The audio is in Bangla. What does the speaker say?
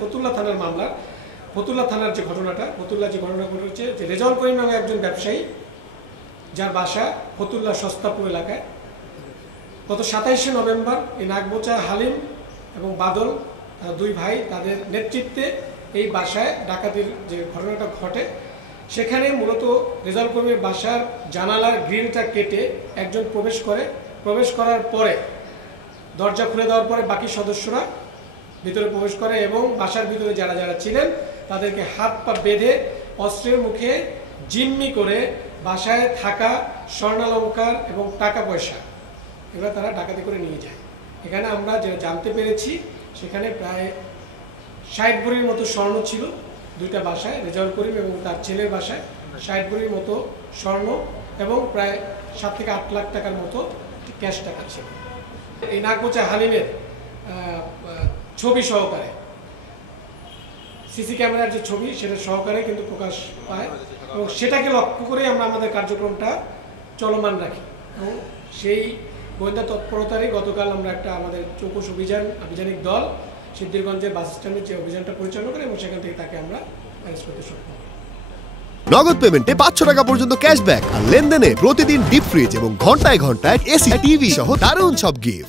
ফতুল্লা থানার মামলা, ফতুল্লা থানার যে ঘটনাটা ঘটেছে যে রেজাউল করিম নামে একজন ব্যবসায়ী যার বাসা ফতুল্লা সস্তাপুর এলাকায় গত 27শে নভেম্বর এই নাগবোচা হালিম এবং বাদল দুই ভাই তাদের নেতৃত্বে এই বাসায় ডাকাতির যে ঘটনাটা ঘটে সেখানে মূলত রেজাউল করিমের বাসার জানালার গ্রিলটা কেটে একজন প্রবেশ করার পরে দরজা খুলে দেওয়ার পরে বাকি সদস্যরা ভিতরে প্রবেশ করে এবং বাসার ভিতরে যারা যারা ছিলেন তাদেরকে হাত পা বেঁধে অস্ত্রের মুখে জিম্মি করে বাসায় থাকা স্বর্ণালঙ্কার এবং টাকা পয়সা এগুলো তারা ডাকাতি করে নিয়ে যায়। এখানে আমরা যেটা জানতে পেরেছি সেখানে প্রায় 60 ভরির মতো স্বর্ণ ছিল দুইটা বাসায়, রেজাউল করিম এবং তার ছেলের বাসায় 60 ভরির মতো স্বর্ণ এবং প্রায় 7 থেকে 8 লাখ টাকার মতো ক্যাশ টাকা ছিল। এই নাগবোচা হালিমের ছবি সহকারে সিসি ক্যামেরার যে ছবি সেটা সহকারে কিন্তু প্রকাশ পায় এবং সেটাকে লক্ষ্য করেই আমরা আমাদের কার্যক্রমটা চলমান রাখি এবং সেই গোয়েন্দা তৎপরতারই গতকাল আমরা একটা আমাদের চৌকস আভিযানিক দল সিদ্ধিরগঞ্জের বাস স্ট্যান্ডে যে অভিযানটা পরিচালনা করে এবং সেখান থেকে তাকে আমরা অ্যারেস্ট করতে সক্ষম হই। নগদ পেমেন্টে 500 টাকা পর্যন্ত ক্যাশব্যাক আর লেনদেনে প্রতিদিন ডিপ ফ্রিজ এবং ঘন্টায় ঘন্টায় এসি টিভি সহ দারুণ সব গিফট।